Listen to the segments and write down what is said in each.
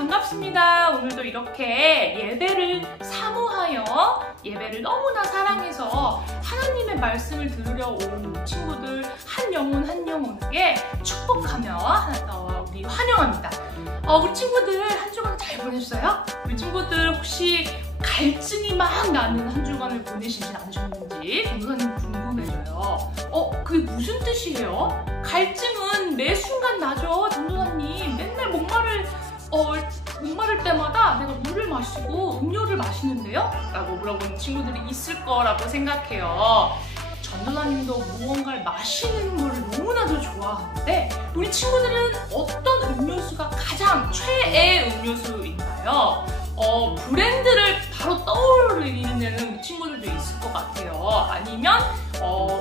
반갑습니다. 오늘도 이렇게 예배를 사모하여 예배를 너무나 사랑해서 하나님의 말씀을 들으려 온 친구들 한 영혼 한 영혼에게 축복하며 우리 환영합니다. 우리 친구들 한 주간 잘 보냈어요? 우리 친구들 혹시 갈증이 막 나는 한 주간을 보내시진 않으셨는지 전도사님 궁금해져요. 그게 무슨 뜻이에요? 갈증은 매 순간 나죠, 전도사님. 맨날 목마를 때마다 내가 물을 마시고 음료를 마시는데요? 라고 물어보는 친구들이 있을 거라고 생각해요. 전도사님도 무언가를 마시는 걸 너무나도 좋아하는데 우리 친구들은 어떤 음료수가 가장 최애 음료수인가요? 브랜드를 바로 떠올리는 우리 친구들도 있을 것 같아요. 아니면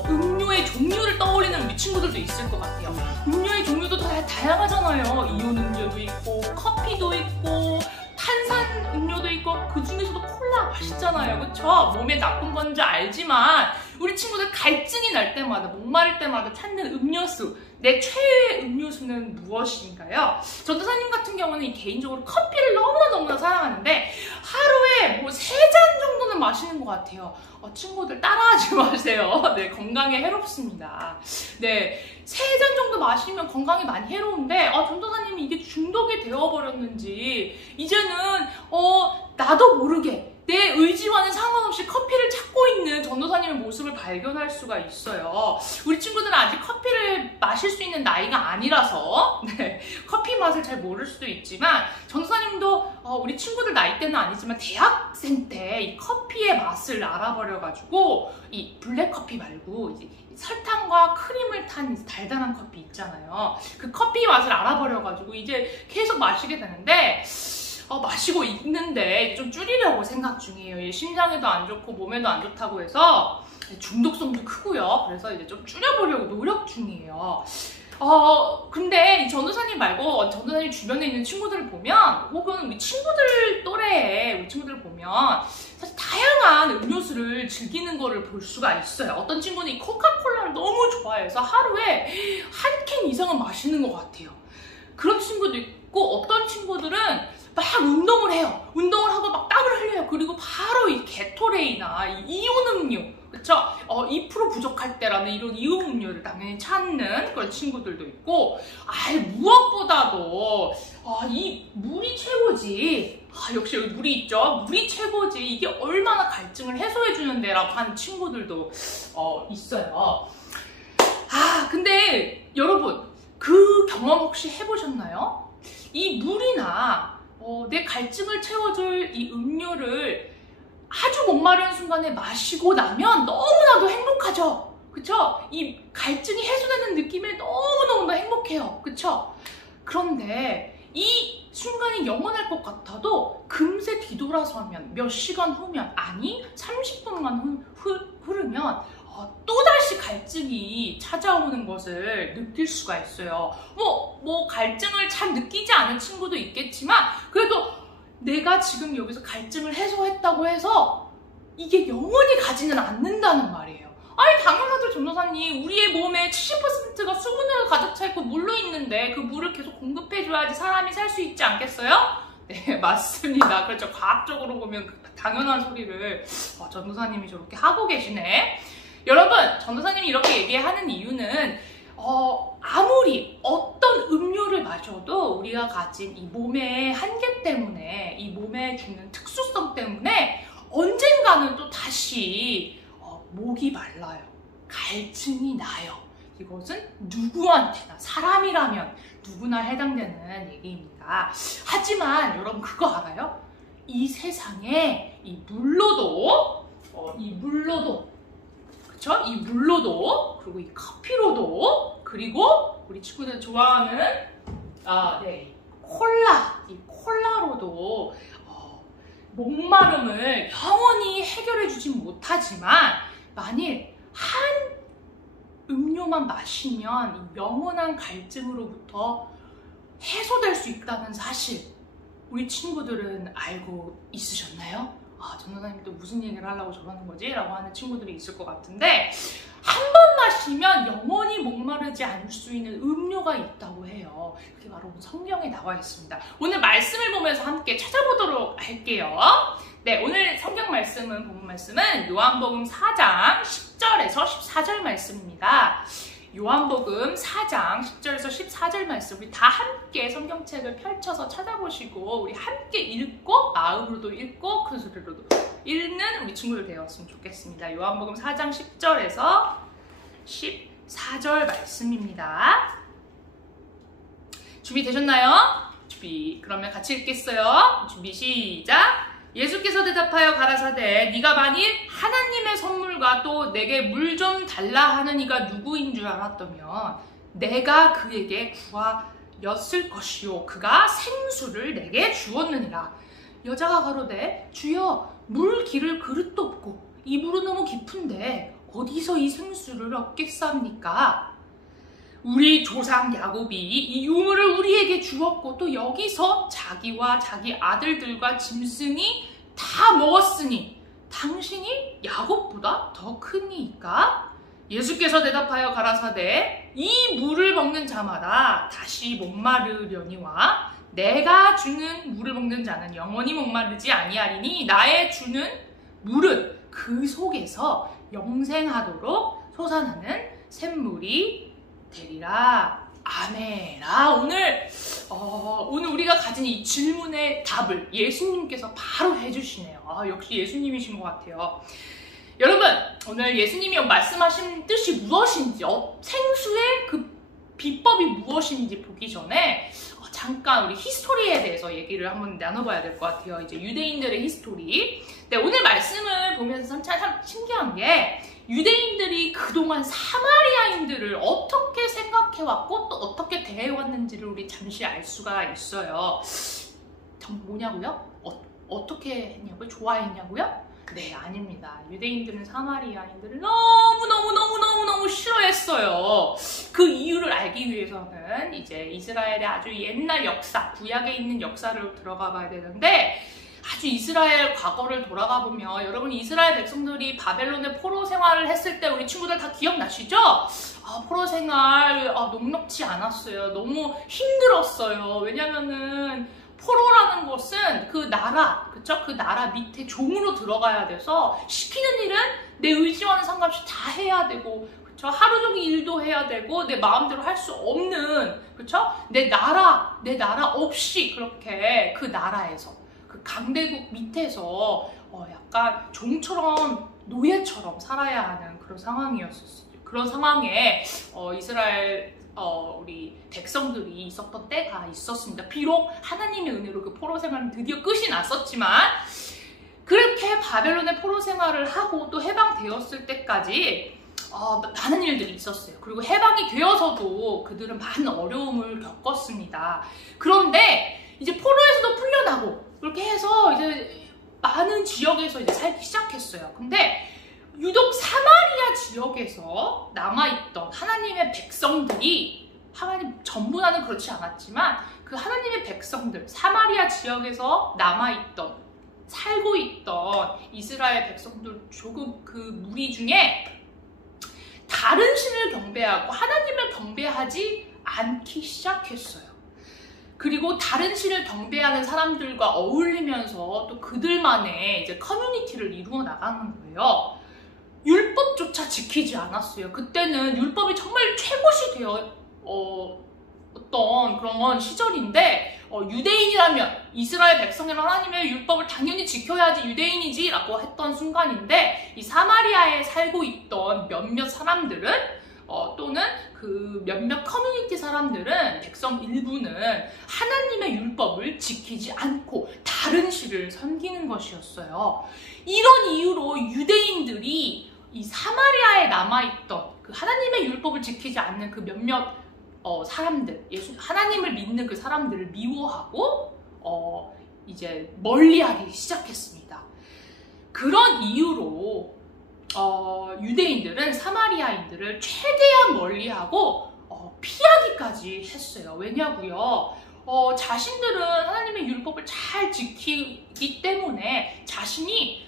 음료의 종류를 떠올리는 우리 친구들도 있을 것 같아요. 음료의 종류도 다양하잖아요. 이온 음료도 있고 커피도 있고 탄산 음료도 있고 그 중에서도 콜라 맛있잖아요. 그쵸? 몸에 나쁜 건지 알지만 우리 친구들 갈증이 날 때마다 목마를 때마다 찾는 음료수, 내 최애 음료수는 무엇인가요? 전도사님 같은 경우는 개인적으로 커피를 너무나 사랑하는데 하루에 3잔 정도는 마시는 것 같아요. 친구들 따라하지 마세요. 네, 건강에 해롭습니다. 네, 3잔 정도 마시면 건강에 많이 해로운데 전도사님이 이게 중독이 되어버렸는지 이제는 나도 모르게 내 의지와는 상관없이 커피를 찾고 있는 전도사님의 모습을 발견할 수가 있어요. 우리 친구들은 아직 커피를 마실 수 있는 나이가 아니라서 커피 맛을 잘 모를 수도 있지만 전도사님도 우리 친구들 나이 때는 아니지만 대학생 때 이 커피의 맛을 알아버려가지고 이 블랙커피 말고 이제 설탕과 크림을 탄 달달한 커피 있잖아요. 그 커피 맛을 알아버려가지고 이제 계속 마시게 되는데 마시고 있는데 좀 줄이려고 생각 중이에요. 심장에도 안 좋고 몸에도 안 좋다고 해서 중독성도 크고요. 그래서 이제 좀 줄여보려고 노력 중이에요. 근데 이 전도사님 말고 전도사님 주변에 있는 친구들을 보면 혹은 우리 친구들 또래의 우리 친구들을 보면 사실 다양한 음료수를 즐기는 거를 볼 수가 있어요. 어떤 친구는 이 코카콜라를 너무 좋아해서 하루에 한 캔 이상은 마시는 것 같아요. 그런 친구도 있고 어떤 친구들은 막 운동을 해요. 운동을 하고 막 땀을 흘려요. 그리고 바로 이 게토레이나 이 이온 음료, 그쵸? 2% 부족할 때라는 이런 이온 음료를 당연히 찾는 그런 친구들도 있고, 무엇보다도 이 물이 최고지. 역시 여기 물이 있죠? 물이 최고지. 이게 얼마나 갈증을 해소해주는 데라고 하는 친구들도 있어요. 근데 여러분, 그 경험 혹시 해보셨나요? 이 물이나 내 갈증을 채워줄 이 음료를 아주 목마른 순간에 마시고 나면 너무나도 행복하죠? 그쵸? 이 갈증이 해소되는 느낌에 너무너무 행복해요. 그쵸? 그런데 이 순간이 영원할 것 같아도 금세 뒤돌아서면 몇 시간 후면 아니 30분만 흐르면 또다시 갈증이 찾아오는 것을 느낄 수가 있어요. 갈증을 잘 느끼지 않은 친구도 있겠지만 그래도 내가 지금 여기서 갈증을 해소했다고 해서 이게 영원히 가지는 않는다는 말이에요. 당연하죠, 전도사님. 우리의 몸에 70%가 수분으로 가득 차 있고 물로 있는데 그 물을 계속 공급해줘야지 사람이 살 수 있지 않겠어요? 네, 맞습니다. 그렇죠. 과학적으로 보면 당연한 소리를 전도사님이 저렇게 하고 계시네. 여러분, 전도사님이 이렇게 얘기하는 이유는 아무리 어떤 음료를 마셔도 우리가 가진 이 몸의 한계 때문에 이 몸에 주는 특수성 때문에 언젠가는 또 다시 목이 말라요. 갈증이 나요. 이것은 누구한테나 사람이라면 누구나 해당되는 얘기입니다. 하지만 여러분 그거 알아요? 이 세상에 이 물로도 그쵸? 이 물로도 그리고 이 커피로도 그리고 우리 친구들 좋아하는 콜라, 이 콜라로도 목마름을 영원히 해결해주지 못하지만 만일 한 음료만 마시면 이 영원한 갈증으로부터 해소될 수 있다는 사실 우리 친구들은 알고 있으셨나요? 전도사님이 또 무슨 얘기를 하려고 저러는 거지? 라고 하는 친구들이 있을 것 같은데 한 번 마시면 영원히 목마르지 않을 수 있는 음료가 있다고 해요. 그게 바로 성경에 나와 있습니다. 오늘 말씀을 보면서 함께 찾아보도록 할게요. 네, 오늘 성경 말씀은, 본문 말씀은 요한복음 4장 10절에서 14절 말씀입니다. 요한복음 4장 10절에서 14절 말씀, 우리 다 함께 성경책을 펼쳐서 찾아보시고 우리 함께 읽고 마음으로도 읽고 큰 소리로도 읽는 우리 친구들 되었으면 좋겠습니다. 요한복음 4장 10절에서 14절 말씀입니다. 준비되셨나요? 그러면 같이 읽겠어요. 준비 시작! 예수께서 대답하여 가라사대 네가 만일 하나님의 선물과 또 내게 물 좀 달라 하는 이가 누구인 줄 알았다면 내가 그에게 구하였을 것이요 그가 생수를 내게 주었느니라. 여자가 가로되 주여 물 기를 그릇도 없고 이 물은 너무 깊은데 어디서 이 생수를 얻겠사옵니까? 우리 조상 야곱이 이 유물을 우리에게 주었고 또 여기서 자기와 자기 아들들과 짐승이 다 먹었으니 당신이 야곱보다 더 크니이까? 예수께서 대답하여 가라사대 이 물을 먹는 자마다 다시 목마르려니와 내가 주는 물을 먹는 자는 영원히 목마르지 아니하리니 나의 주는 물은 그 속에서 영생하도록 솟아나는 샘물이 되리라. 아멘아. 오늘 우리가 가진 이 질문의 답을 예수님께서 바로 해주시네요. 역시 예수님이신 것 같아요. 여러분, 오늘 예수님이 말씀하신 뜻이 무엇인지, 생수의 그 비법이 무엇인지 보기 전에 잠깐 우리 히스토리에 대해서 얘기를 한번 나눠봐야 될 것 같아요. 이제 유대인들의 히스토리. 네, 오늘 말씀을 보면서 참 신기한 게 유대인들이 그동안 사마리아인들을 어떻게 생각해왔고 또 어떻게 대해왔는지를 우리 잠시 알 수가 있어요. 뭐냐고요? 어떻게 했냐고요? 좋아했냐고요? 네, 아닙니다. 유대인들은 사마리아인들을 너무 싫어했어요. 그 이유를 알기 위해서는 이제 이스라엘의 아주 옛날 역사, 구약에 있는 역사를 들어가 봐야 되는데 아주 이스라엘 과거를 돌아가 보면 여러분 이스라엘 백성들이 바벨론의 포로 생활을 했을 때 우리 친구들 다 기억나시죠? 포로 생활 녹록지 않았어요. 너무 힘들었어요. 왜냐면은 포로라는 것은 그 나라, 그쵸? 그 나라 밑에 종으로 들어가야 돼서 시키는 일은 내 의지와는 상관없이 다 해야 되고, 그쵸? 하루 종일 일도 해야 되고, 내 마음대로 할 수 없는, 그쵸? 내 나라 없이 그렇게 그 나라에서, 그 강대국 밑에서 약간 종처럼, 노예처럼 살아야 하는 그런 상황이었었어요. 그런 상황에 이스라엘 우리 백성들이 있었던 때가 있었습니다. 비록 하나님의 은혜로 그 포로 생활은 드디어 끝이 났었지만 그렇게 바벨론의 포로 생활을 하고 또 해방되었을 때까지 많은 일들이 있었어요. 그리고 해방이 되어서도 그들은 많은 어려움을 겪었습니다. 그런데 이제 포로에서도 풀려나고 그렇게 해서 이제 많은 지역에서 이제 살기 시작했어요. 근데 유독 사마리아 지역에서 남아있던 하나님의 백성들이, 하나님 전부 다는 그렇지 않았지만 그 하나님의 백성들, 사마리아 지역에서 남아있던, 살고 있던 이스라엘 백성들 조금 그 무리 중에 다른 신을 경배하고 하나님을 경배하지 않기 시작했어요. 그리고 다른 신을 경배하는 사람들과 어울리면서 또 그들만의 이제 커뮤니티를 이루어 나가는 거예요. 율법조차 지키지 않았어요. 그때는 율법이 정말 최고시 되어 어떤 그런 시절인데 유대인이라면 이스라엘 백성이라면 하나님의 율법을 당연히 지켜야지 유대인이지 라고 했던 순간인데 이 사마리아에 살고 있던 몇몇 사람들은 또는 그 몇몇 커뮤니티 사람들은 백성 일부는 하나님의 율법을 지키지 않고 다른 신을 섬기는 것이었어요. 이런 이유로 유대인들이 이 사마리아에 남아있던 그 하나님의 율법을 지키지 않는 그 몇몇 사람들, 하나님을 믿는 그 사람들을 미워하고 이제 멀리하기 시작했습니다. 그런 이유로 유대인들은 사마리아인들을 최대한 멀리하고 피하기까지 했어요. 왜냐고요? 자신들은 하나님의 율법을 잘 지키기 때문에 자신이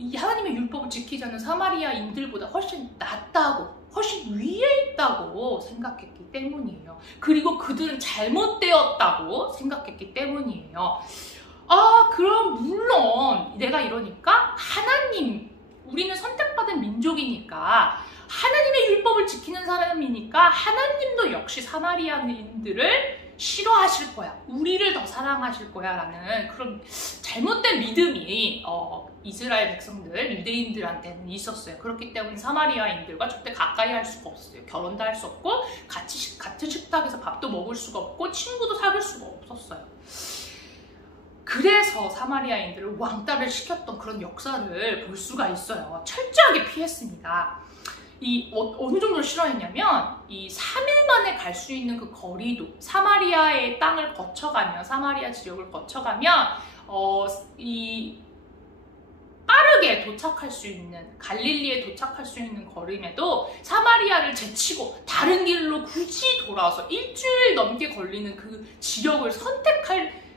이 하나님의 율법을 지키지 않는 사마리아인들보다 훨씬 낫다고, 훨씬 위에 있다고 생각했기 때문이에요. 그리고 그들은 잘못되었다고 생각했기 때문이에요. 그럼 물론 내가 이러니까 우리는 선택받은 민족이니까 하나님의 율법을 지키는 사람이니까 하나님도 역시 사마리아인들을 싫어하실 거야, 우리를 더 사랑하실 거야 라는 그런 잘못된 믿음이 이스라엘 백성들, 유대인들한테는 있었어요. 그렇기 때문에 사마리아인들과 절대 가까이 할 수가 없어요. 결혼도 할 수 없고 같은 식탁에서 밥도 먹을 수가 없고 친구도 사귈 수가 없었어요. 그래서 사마리아인들을 왕따를 시켰던 그런 역사를 볼 수가 있어요. 철저하게 피했습니다. 어느 정도로 싫어했냐면 이 3일 만에 갈 수 있는 그 거리도, 사마리아의 땅을 거쳐가면, 사마리아 지역을 거쳐가면 빠르게 도착할 수 있는, 갈릴리에 도착할 수 있는 거림에도 사마리아를 제치고 다른 길로 굳이 돌아와서 일주일 넘게 걸리는 그 지역을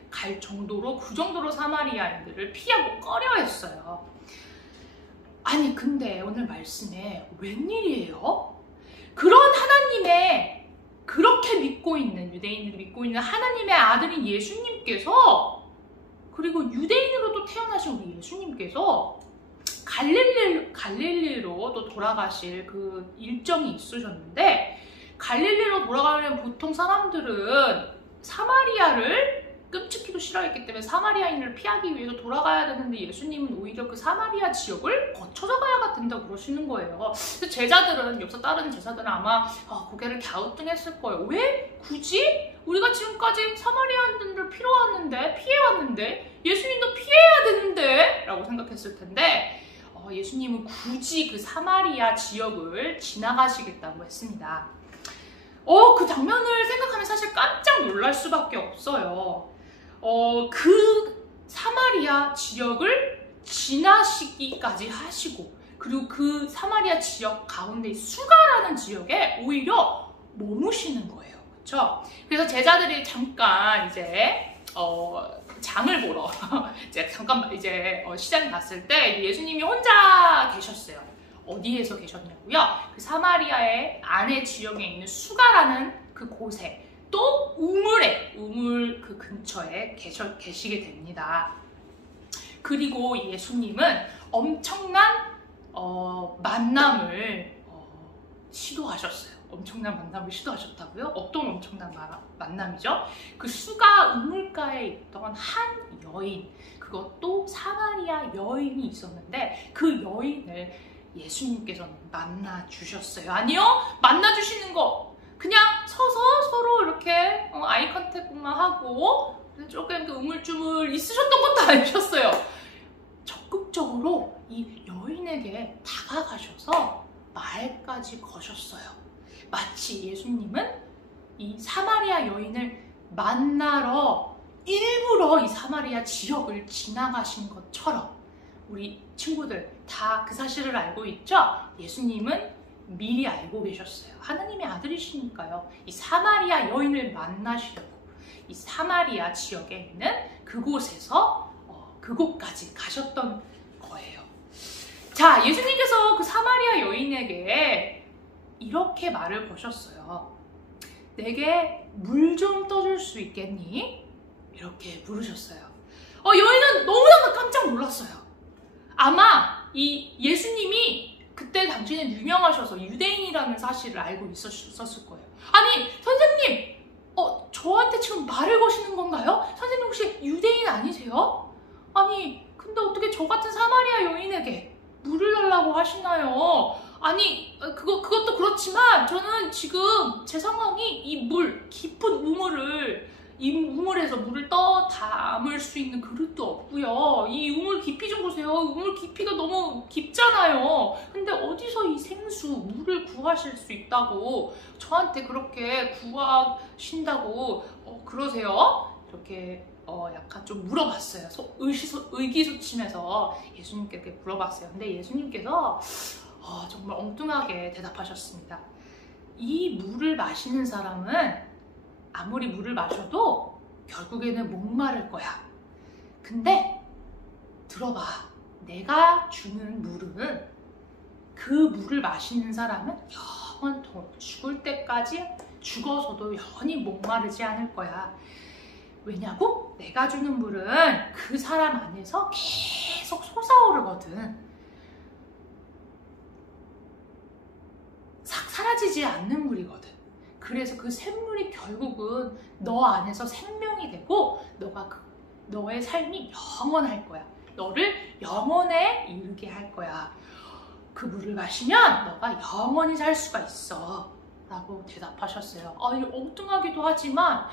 갈 정도로, 그 정도로 사마리아인들을 피하고 꺼려했어요. 아니 근데 오늘 말씀에 웬일이에요? 그런 하나님의, 그렇게 믿고 있는, 유대인들이 믿고 있는 하나님의 아들인 예수님께서, 그리고 유대인으로도 태어나신 우리 예수님께서 갈릴리로 또 돌아가실 그 일정이 있으셨는데, 갈릴리로 돌아가려면 보통 사람들은 사마리아를 끔찍히도 싫어했기 때문에 사마리아인을 피하기 위해서 돌아가야 되는데, 예수님은 오히려 그 사마리아 지역을 거쳐서 가야 된다고 그러시는 거예요. 그래서 제자들은, 옆서 따르는 제자들은 아마 고개를 갸우뚱했을 거예요. 왜 굳이? 우리가 지금까지 사마리아인들을 피해왔는데 예수님도 피해야 되는데 라고 생각했을 텐데, 예수님은 굳이 그 사마리아 지역을 지나가시겠다고 했습니다. 그 장면을 생각하면 사실 깜짝 놀랄 수밖에 없어요. 그 사마리아 지역을 지나시기까지 하시고, 그리고 그 사마리아 지역 가운데 수가라는 지역에 오히려 머무시는 거예요. 그렇죠? 그래서 제자들이 잠깐 이제 장을 보러 시장에 갔을 때 예수님이 혼자 계셨어요. 어디에서 계셨냐고요? 그 사마리아의 안에 지역에 있는 수가라는 그 곳에, 또 우물 그 근처에 계시게 됩니다. 그리고 예수님은 엄청난 만남을 시도하셨어요. 엄청난 만남을 시도하셨다고요? 어떤 엄청난 만남이죠? 그 수가 우물가에 있던 한 여인, 그것도 사마리아 여인이 있었는데, 그 여인을 예수님께서는 만나주셨어요. 아니요? 만나주시는 거 그냥 서서 서로 이렇게 아이 컨택만 하고 조금 우물쭈물 있으셨던 것도 아니셨어요. 적극적으로 이 여인에게 다가가셔서 말까지 거셨어요. 마치 예수님은 이 사마리아 여인을 만나러 일부러 이 사마리아 지역을 지나가신 것처럼, 우리 친구들 다 그 사실을 알고 있죠? 예수님은 미리 알고 계셨어요. 하나님의 아들이시니까요. 이 사마리아 여인을 만나시려고 이 사마리아 지역에 있는 그곳에서 그곳까지 가셨던 거예요. 자, 예수님께서 그 사마리아 여인에게 이렇게 말을 거셨어요. 내게 물 좀 떠줄 수 있겠니? 이렇게 물으셨어요. 여인은 너무나 깜짝 놀랐어요. 아마 이 예수님이 그때 당시에는 유명하셔서 유대인이라는 사실을 알고 있었을 거예요. 아니 선생님, 저한테 지금 말을 거시는 건가요? 선생님 혹시 유대인 아니세요? 아니 근데 어떻게 저 같은 사마리아 여인에게 물을 달라고 하시나요? 아니 그것도 그렇지만 저는 지금 제 상황이 이 깊은 우물에서 물을 담을 수 있는 그릇도 없고요. 이 우물 깊이 좀 보세요. 우물 깊이가 너무 깊잖아요. 근데 어디서 이 물을 구하실 수 있다고 저한테 그렇게 구하신다고 그러세요? 이렇게 약간 좀 물어봤어요. 의기소침해서 예수님께 물어봤어요. 근데 예수님께서 정말 엉뚱하게 대답하셨습니다. 이 물을 마시는 사람은 아무리 물을 마셔도 결국에는 목마를 거야. 근데 들어봐. 내가 주는 물은 그 물을 마시는 사람은 영원토록 죽을 때까지 죽어서도 영원히 목마르지 않을 거야. 왜냐고? 내가 주는 물은 그 사람 안에서 계속 솟아오르거든. 사라지지 않는 물이거든. 그래서 그 샘물이 결국은 너 안에서 생명이 되고 너의 삶이 영원할 거야. 너를 영원에 이르게 할 거야. 그 물을 마시면 너가 영원히 살 수가 있어 라고 대답하셨어요. 엉뚱하기도 하지만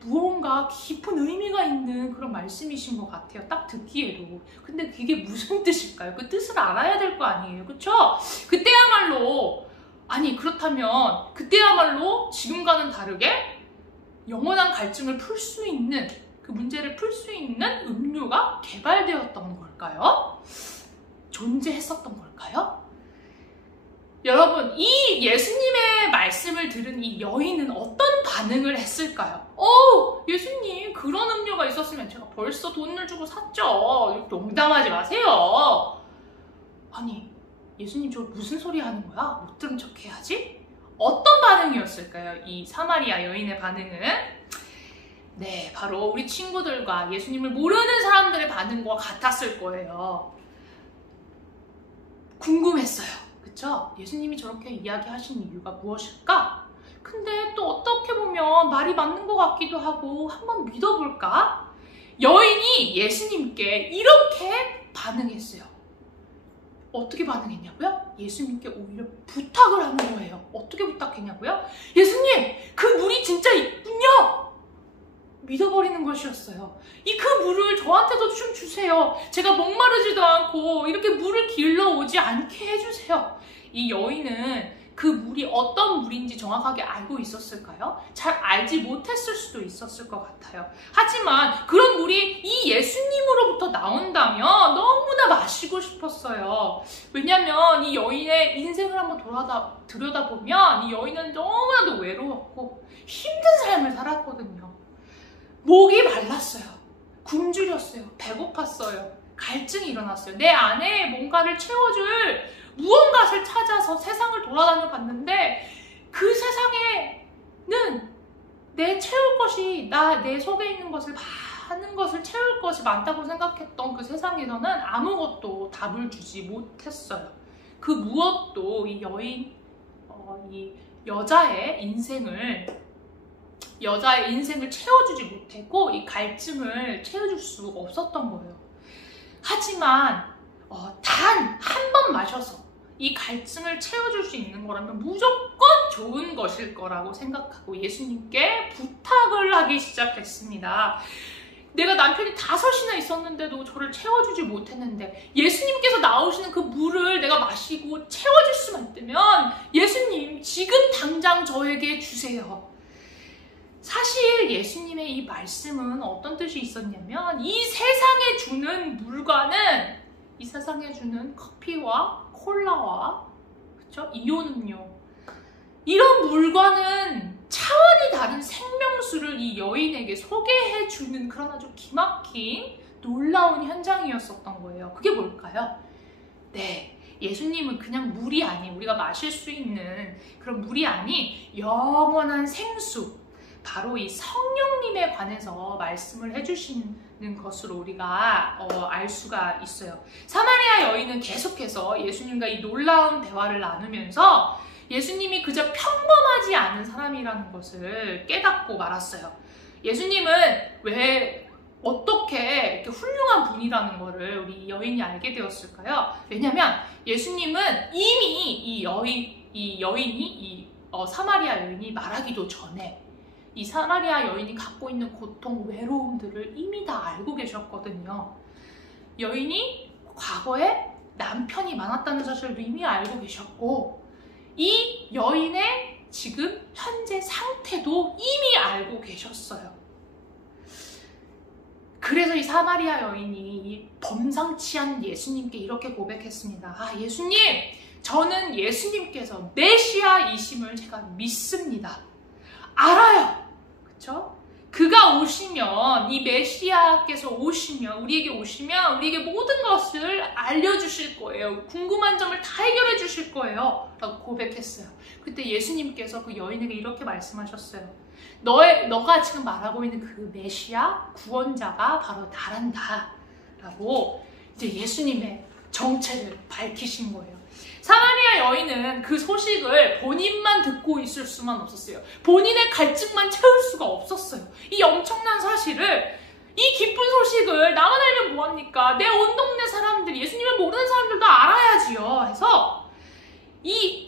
무언가 깊은 의미가 있는 그런 말씀이신 것 같아요. 딱 듣기에도. 근데 그게 무슨 뜻일까요? 그 뜻을 알아야 될 거 아니에요. 그쵸? 그렇다면 그때야말로 지금과는 다르게 영원한 갈증을 풀 수 있는, 그 문제를 풀 수 있는 음료가 개발되었던 걸까요? 존재했었던 걸까요? 여러분, 이 예수님의 말씀을 들은 이 여인은 어떤 반응을 했을까요? 예수님, 그런 음료가 있었으면 제가 벌써 돈을 주고 샀죠. 이렇게 농담하지 마세요. 아니, 예수님 저 무슨 소리 하는 거야? 못 들은 척 해야지? 어떤 반응이었을까요? 이 사마리아 여인의 반응은? 네, 바로 우리 친구들과 예수님을 모르는 사람들의 반응과 같았을 거예요. 궁금했어요. 그쵸? 예수님이 저렇게 이야기하신 이유가 무엇일까? 근데 또 어떻게 보면 말이 맞는 것 같기도 하고 한번 믿어볼까? 여인이 예수님께 이렇게 반응했어요. 어떻게 반응했냐고요? 예수님께 오히려 부탁을 하는 거예요. 어떻게 부탁했냐고요? 예수님, 그 물이 진짜 있군요. 믿어버리는 것이었어요. 그 물을 저한테도 좀 주세요. 제가 목마르지도 않고 이렇게 물을 길러오지 않게 해주세요. 이 여인은 그 물이 어떤 물인지 정확하게 알고 있었을까요? 잘 알지 못했을 수도 있었을 것 같아요. 하지만 그런 물이 이 예수님으로부터 나온다면 너무나 마시고 싶었어요. 왜냐하면 이 여인의 인생을 한번 들여다보면 이 여인은 너무나도 외로웠고 힘든 삶을 살았거든요. 목이 말랐어요. 굶주렸어요. 배고팠어요. 갈증이 일어났어요. 내 안에 뭔가를 채워줄 무언가를 찾아서 세상을 돌아다녀 봤는데 그 세상에는 채울 것이, 내 속에 있는 것을 많은 것을 채울 것이 많다고 생각했던 그 세상에서는 아무것도 답을 주지 못했어요. 그 무엇도 이 여자의 인생을 채워주지 못했고 이 갈증을 채워줄 수가 없었던 거예요. 하지만 단 한 번 마셔서 이 갈증을 채워줄 수 있는 거라면 무조건 좋은 것일 거라고 생각하고 예수님께 부탁을 하기 시작했습니다. 내가 남편이 5이나 있었는데도 저를 채워주지 못했는데 예수님께서 나오시는 그 물을 내가 마시고 채워줄 수만 있다면 예수님, 지금 당장 저에게 주세요. 사실 예수님의 이 말씀은 어떤 뜻이 있었냐면 이 세상에 주는 물과는, 이 세상에 주는 커피와 콜라와 그쵸? 이온 음료, 이런 물과는 차원이 다른 생명수를 이 여인에게 소개해주는 그런 아주 기막힌 놀라운 현장이었었던 거예요. 그게 뭘까요? 네, 예수님은 그냥 물이 아닌, 우리가 마실 수 있는 그런 물이 아닌 영원한 생수, 바로 이 성령님에 관해서 말씀을 해주시는 것으로 우리가 알 수가 있어요. 사마리아 여인은 계속해서 예수님과 이 놀라운 대화를 나누면서 예수님이 그저 평범하지 않은 사람이라는 것을 깨닫고 말았어요. 예수님은 왜 어떻게 이렇게 훌륭한 분이라는 것을 우리 여인이 알게 되었을까요? 왜냐하면 예수님은 이미 사마리아 여인이 말하기도 전에 이 사마리아 여인이 갖고 있는 고통, 외로움들을 이미 다 알고 계셨거든요. 여인이 과거에 남편이 많았다는 사실도 이미 알고 계셨고 이 여인의 지금 현재 상태도 이미 알고 계셨어요. 그래서 이 사마리아 여인이 이 범상치 않은 예수님께 이렇게 고백했습니다. 예수님, 저는 예수님께서 메시아이심을 제가 믿습니다. 알아요. 그쵸? 그가 오시면, 이 메시아께서 오시면, 우리에게 오시면 우리에게 모든 것을 알려주실 거예요. 궁금한 점을 다 해결해 주실 거예요. 라고 고백했어요. 그때 예수님께서 그 여인에게 이렇게 말씀하셨어요. 너가 지금 말하고 있는 그 메시아, 구원자가 바로 나란다. 라고 이제 예수님의 정체를 밝히신 거예요. 사마리아 여인은 그 소식을 본인만 듣고 있을 수만 없었어요. 본인의 갈증만 채울 수가 없었어요. 이 엄청난 사실을, 이 기쁜 소식을 나만 알면 뭐합니까? 내 온 동네 사람들, 예수님을 모르는 사람들도 알아야지요. 해서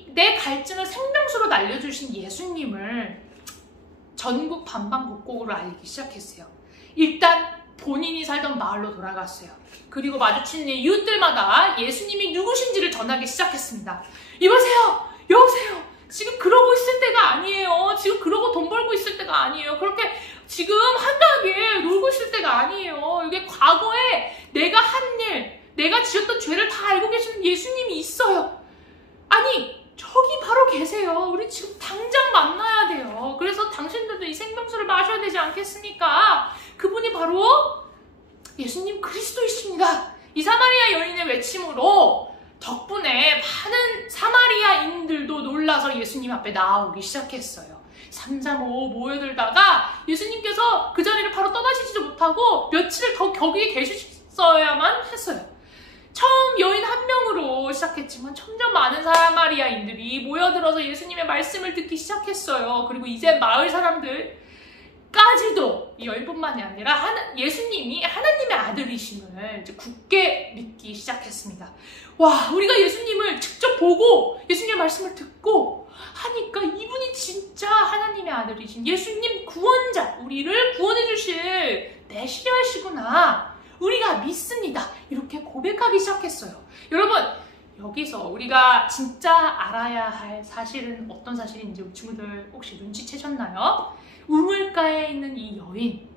내 갈증을 생명수로 날려주신 예수님을 전국 반방곡곡으로 알리기 시작했어요. 일단 본인이 살던 마을로 돌아갔어요. 그리고 마주친 이웃들마다 예수님이 누구신지를 전하기 시작했습니다. 여보세요. 지금 그러고 있을 때가 아니에요. 지금 그러고 돈 벌고 있을 때가 아니에요. 그렇게 지금 한가하게 놀고 있을 때가 아니에요. 이게 과거에 내가 한 일, 내가 지었던 죄를 다 알고 계시는 예수님이 있어요. 아니, 저기 바로 계세요. 우리 지금 당장 만나야 돼요. 그래서 당신들도 이 생명수를 마셔야 되지 않겠습니까? 그분이 바로 예수님 그리스도이십니다. 이 사마리아 여인의 외침으로 덕분에 많은 사마리아인들도 놀라서 예수님 앞에 나오기 시작했어요. 3, 3, 5 모여들다가 예수님께서 그 자리를 바로 떠나시지도 못하고 며칠을 더 거기에 계셨어야만 했어요. 처음 여인 한 명으로 시작했지만 점점 많은 사마리아인들이 모여들어서 예수님의 말씀을 듣기 시작했어요. 그리고 이제 마을 사람들까지도 이 여인뿐만이 아니라 예수님이 하나님의 아들이심을 이제 굳게 믿기 시작했습니다. 와, 우리가 예수님을 직접 보고 예수님의 말씀을 듣고 하니까 이분이 진짜 하나님의 아들이신 예수님 구원자, 우리를 구원해 주실 메시아시구나. 우리가 믿습니다. 이렇게 고백하기 시작했어요. 여러분, 여기서 우리가 진짜 알아야 할 사실은 어떤 사실인지 우리 친구들 혹시 눈치채셨나요? 우물가에 있는 이 여인,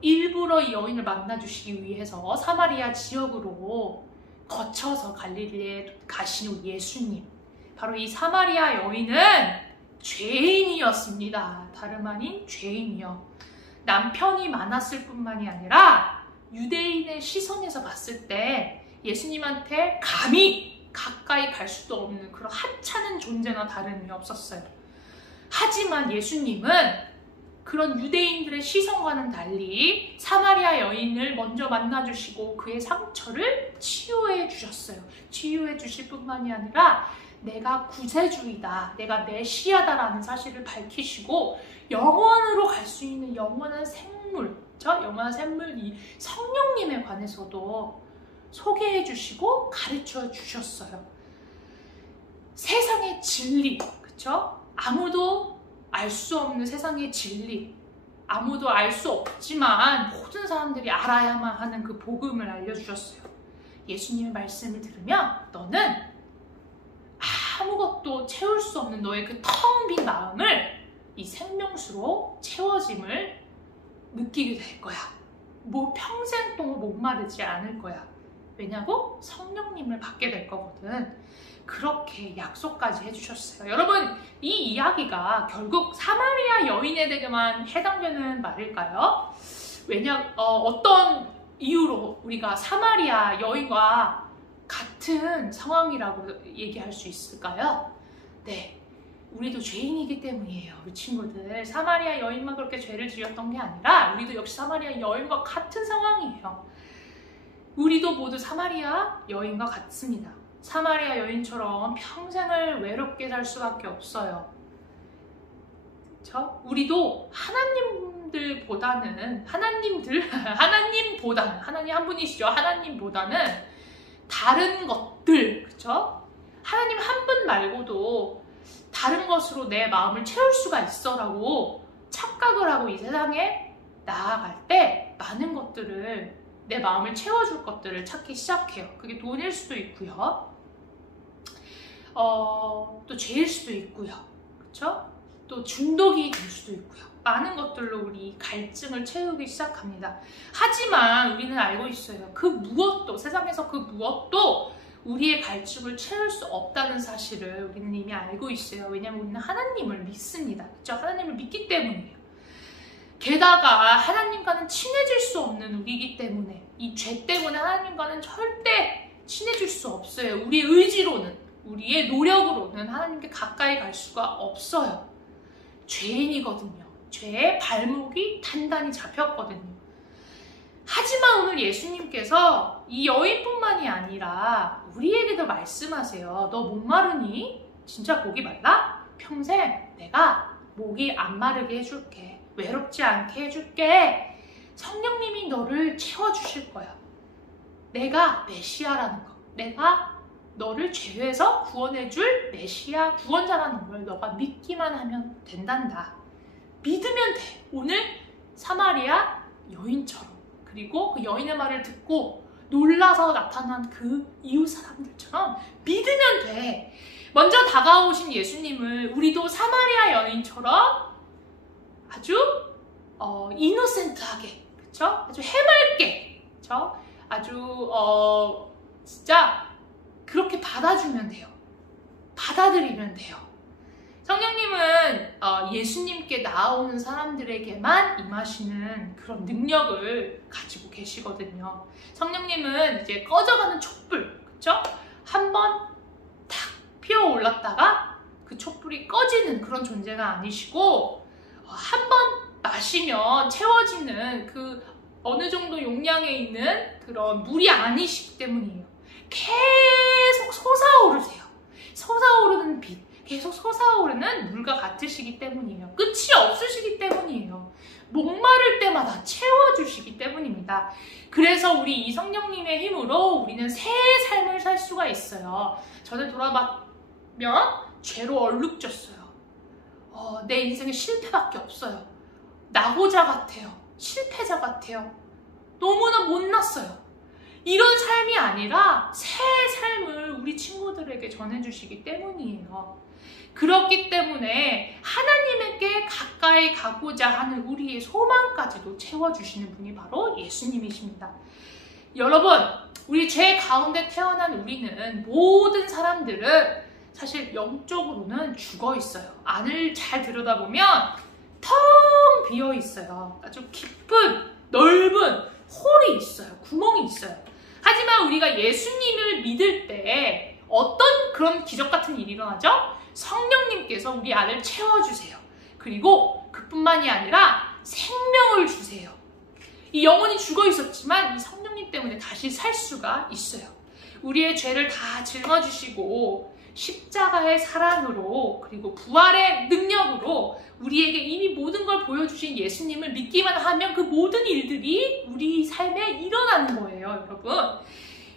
일부러 이 여인을 만나주시기 위해서 사마리아 지역으로 거쳐서 갈릴리에 가신 예수님, 바로 이 사마리아 여인은 죄인이었습니다. 다름 아닌 죄인이요. 남편이 많았을 뿐만이 아니라 유대인의 시선에서 봤을 때 예수님한테 감히 가까이 갈 수도 없는 그런 하찮은 존재나 다름이 없었어요. 하지만 예수님은 그런 유대인들의 시선과는 달리 사마리아 여인을 먼저 만나주시고 그의 상처를 치유해 주셨어요. 치유해 주실 뿐만이 아니라 내가 구세주이다, 내가 메시아다라는 사실을 밝히시고 영원으로 갈 수 있는 영원한 생물, 영원한 샘물, 이 성령님에 관해서도 소개해 주시고 가르쳐 주셨어요. 세상의 진리, 그쵸? 아무도 알 수 없는 세상의 진리, 아무도 알 수 없지만 모든 사람들이 알아야만 하는 그 복음을 알려주셨어요. 예수님의 말씀을 들으면 너는 아무것도 채울 수 없는 너의 그 텅 빈 마음을 이 생명수로 채워짐을 느끼게 될 거야. 뭐 평생 동안 목마르지 않을 거야. 왜냐고? 성령님을 받게 될 거거든. 그렇게 약속까지 해주셨어요. 여러분, 이 이야기가 결국 사마리아 여인에게만 해당되는 말일까요? 어떤 이유로 우리가 사마리아 여인과 같은 상황이라고 얘기할 수 있을까요? 네, 우리도 죄인이기 때문이에요. 우리 친구들, 사마리아 여인만 그렇게 죄를 지었던 게 아니라 우리도 역시 사마리아 여인과 같은 상황이에요. 우리도 모두 사마리아 여인과 같습니다. 사마리아 여인처럼 평생을 외롭게 살 수밖에 없어요. 그렇죠? 우리도 하나님보다는 하나님 한 분이시죠. 하나님보다는 다른 것들, 그렇죠? 하나님 한 분 말고도 다른 것으로 내 마음을 채울 수가 있어라고 착각을 하고 이 세상에 나아갈 때 많은 것들을, 내 마음을 채워줄 것들을 찾기 시작해요. 그게 돈일 수도 있고요. 또 죄일 수도 있고요. 그렇죠? 또 중독이 될 수도 있고요. 많은 것들로 우리 갈증을 채우기 시작합니다. 하지만 우리는 알고 있어요. 그 무엇도, 세상에서 그 무엇도 우리의 갈증을 채울 수 없다는 사실을 우리는 이미 알고 있어요. 왜냐하면 우리는 하나님을 믿습니다. 그렇죠? 하나님을 믿기 때문이에요. 게다가 하나님과는 친해질 수 없는 우리이기 때문에 이 죄 때문에 하나님과는 절대 친해질 수 없어요. 우리의 의지로는, 우리의 노력으로는 하나님께 가까이 갈 수가 없어요. 죄인이거든요. 죄의 발목이 단단히 잡혔거든요. 하지만 오늘 예수님께서 이 여인뿐만이 아니라 우리에게도 말씀하세요. 너 목마르니? 진짜 목이 말라? 평생 내가 목이 안 마르게 해줄게. 외롭지 않게 해줄게. 성령님이 너를 채워주실 거야. 내가 메시아라는 거. 내가 너를 죄에서 구원해줄 메시아 구원자라는 걸 너가 믿기만 하면 된단다. 믿으면 돼. 오늘 사마리아 여인처럼. 그리고 그 여인의 말을 듣고 놀라서 나타난 그 이웃 사람들처럼 믿으면 돼. 먼저 다가오신 예수님을 우리도 사마리아 여인처럼 아주 이노센트하게, 그쵸? 아주 해맑게, 그쵸? 아주 진짜 그렇게 받아주면 돼요. 받아들이면 돼요. 성령님은 예수님께 나오는 사람들에게만 임하시는 그런 능력을 가지고 계시거든요. 성령님은 이제 꺼져가는 촛불, 그쵸? 한번 탁 피어올랐다가 그 촛불이 꺼지는 그런 존재가 아니시고 한번 마시면 채워지는 그 어느 정도 용량에 있는 그런 물이 아니시기 때문이에요. 계속 솟아오르세요. 솟아오르는 빛, 계속 솟아오르는 물과 같으시기 때문이에요. 끝이 없으시기 때문이에요. 목마를 때마다 채워주시기 때문입니다. 그래서 우리 이 성령님의 힘으로 우리는 새 삶을 살 수가 있어요. 전에 돌아보면 죄로 얼룩졌어요. 내 인생에 실패밖에 없어요. 나고자 같아요. 실패자 같아요. 너무나 못났어요. 이런 삶이 아니라 새 삶을 우리 친구들에게 전해주시기 때문이에요. 그렇기 때문에 하나님에게 가까이 가고자 하는 우리의 소망까지도 채워주시는 분이 바로 예수님이십니다. 여러분, 우리 죄 가운데 태어난 우리는 모든 사람들은 사실 영적으로는 죽어 있어요. 안을 잘 들여다보면 텅 비어 있어요. 아주 깊은 넓은 홀이 있어요. 구멍이 있어요. 하지만 우리가 예수님을 믿을 때 어떤 그런 기적 같은 일이 일어나죠? 성령님께서 우리 안을 채워주세요. 그리고 그뿐만이 아니라 생명을 주세요. 이 영혼이 죽어 있었지만 이 성령님 때문에 다시 살 수가 있어요. 우리의 죄를 다 짊어지시고 십자가의 사랑으로 그리고 부활의 능력으로 우리에게 이미 모든 걸 보여주신 예수님을 믿기만 하면 그 모든 일들이 우리 삶에 일어나는 거예요, 여러분.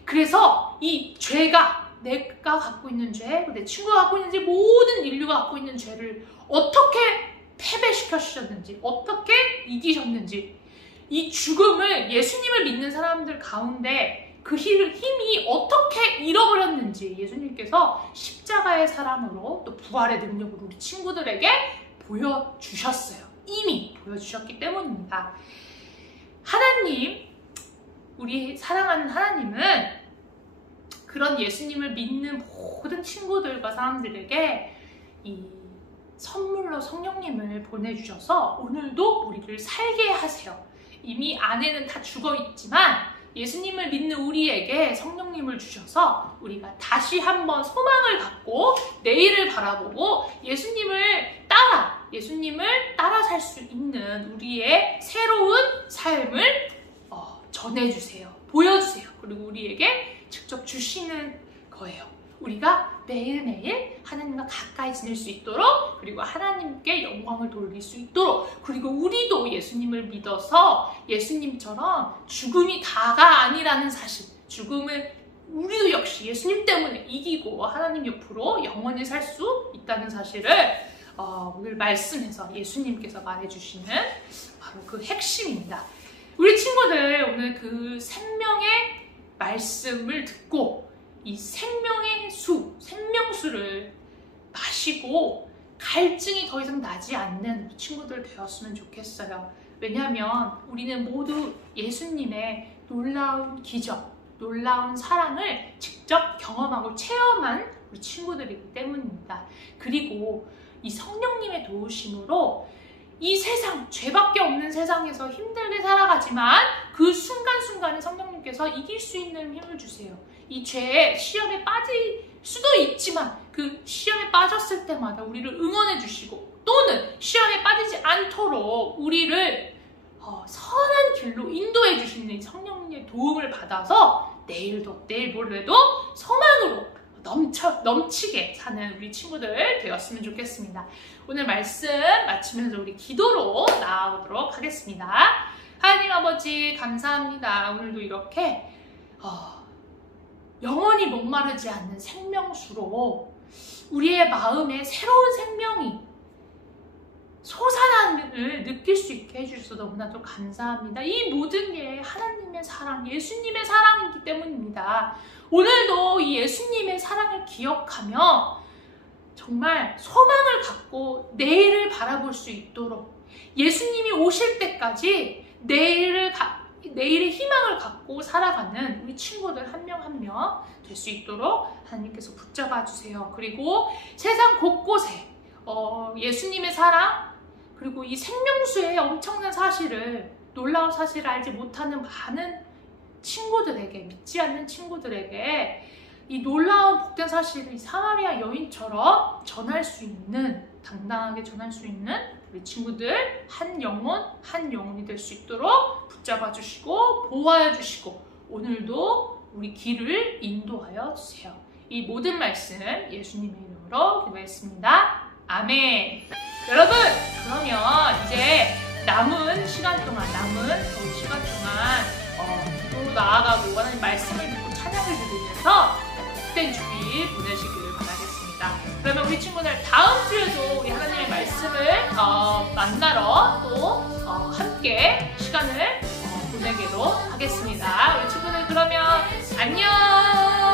그래서 이 죄가, 내가 갖고 있는 죄, 내 친구가 갖고 있는 죄, 모든 인류가 갖고 있는 죄를 어떻게 패배시켜주셨는지, 어떻게 이기셨는지, 이 죽음을 예수님을 믿는 사람들 가운데 그 힘이 어떻게 잃어버렸는지 예수님께서 십자가의 사랑으로 또 부활의 능력으로 우리 친구들에게 보여주셨어요. 이미 보여주셨기 때문입니다. 하나님, 우리 사랑하는 하나님은 그런 예수님을 믿는 모든 친구들과 사람들에게 이 선물로 성령님을 보내주셔서 오늘도 우리를 살게 하세요. 이미 안에는 다 죽어 있지만 예수님을 믿는 우리에게 성령님을 주셔서 우리가 다시 한번 소망을 갖고 내일을 바라보고 예수님을 따라 살 수 있는 우리의 새로운 삶을 전해주세요. 보여주세요. 그리고 우리에게 직접 주시는 거예요. 우리가 매일매일 하나님과 가까이 지낼 수 있도록, 그리고 하나님께 영광을 돌릴 수 있도록, 그리고 우리도 예수님을 믿어서 예수님처럼 죽음이 다가 아니라는 사실, 죽음을 우리도 역시 예수님 때문에 이기고 하나님 옆으로 영원히 살 수 있다는 사실을 오늘 말씀에서 예수님께서 말해주시는 바로 그 핵심입니다. 우리 친구들 오늘 그 생명의 말씀을 듣고 이 생명의 생명수를 마시고 갈증이 더 이상 나지 않는 친구들 되었으면 좋겠어요. 왜냐하면 우리는 모두 예수님의 놀라운 기적, 놀라운 사랑을 직접 경험하고 체험한 우리 친구들이기 때문입니다. 그리고 이 성령님의 도우심으로 이 세상, 죄밖에 없는 세상에서 힘들게 살아가지만 그 순간순간에 성령님께서 이길 수 있는 힘을 주세요. 이 죄에 시험에 빠질 수도 있지만 그 시험에 빠졌을 때마다 우리를 응원해 주시고 또는 시험에 빠지지 않도록 우리를 선한 길로 인도해 주시는 성령님의 도움을 받아서 내일도 내일 모레도 소망으로 넘치게 사는 우리 친구들 되었으면 좋겠습니다. 오늘 말씀 마치면서 우리 기도로 나아오도록 하겠습니다. 하나님 아버지 감사합니다. 오늘도 이렇게 영원히 목마르지 않는 생명수로 우리의 마음에 새로운 생명이 솟아남을 느낄 수 있게 해주셔서 너무나도 감사합니다. 이 모든 게 하나님의 사랑, 예수님의 사랑이기 때문입니다. 오늘도 이 예수님의 사랑을 기억하며 정말 소망을 갖고 내일을 바라볼 수 있도록 예수님이 오실 때까지 내일의 희망을 갖고 살아가는 우리 친구들 한 명 한 명 될 수 있도록 하나님께서 붙잡아 주세요. 그리고 세상 곳곳에 예수님의 사랑 그리고 이 생명수의 엄청난 사실을 놀라운 사실을 알지 못하는 많은 친구들에게 믿지 않는 친구들에게 이 놀라운 복된 사실을 이 사마리아 여인처럼 전할 수 있는 당당하게 전할 수 있는 우리 친구들 한 영혼이 될 수 있도록 붙잡아 주시고 보호하여 주시고 오늘도 우리 길을 인도하여 주세요. 이 모든 말씀 예수님의 이름으로 기도했습니다. 아멘. 여러분 그러면 이제 남은 시간 동안 기도로 나아가고 하나님 말씀을 듣고 찬양을 드리면서 복된 주일 보내시기를 바라겠습니다. 그러면 우리 친구들 다음 주에도 우리 하나님의 말씀을 만나러 또 함께 시간을 보내기로 하겠습니다. 우리 친구들 그러면 안녕.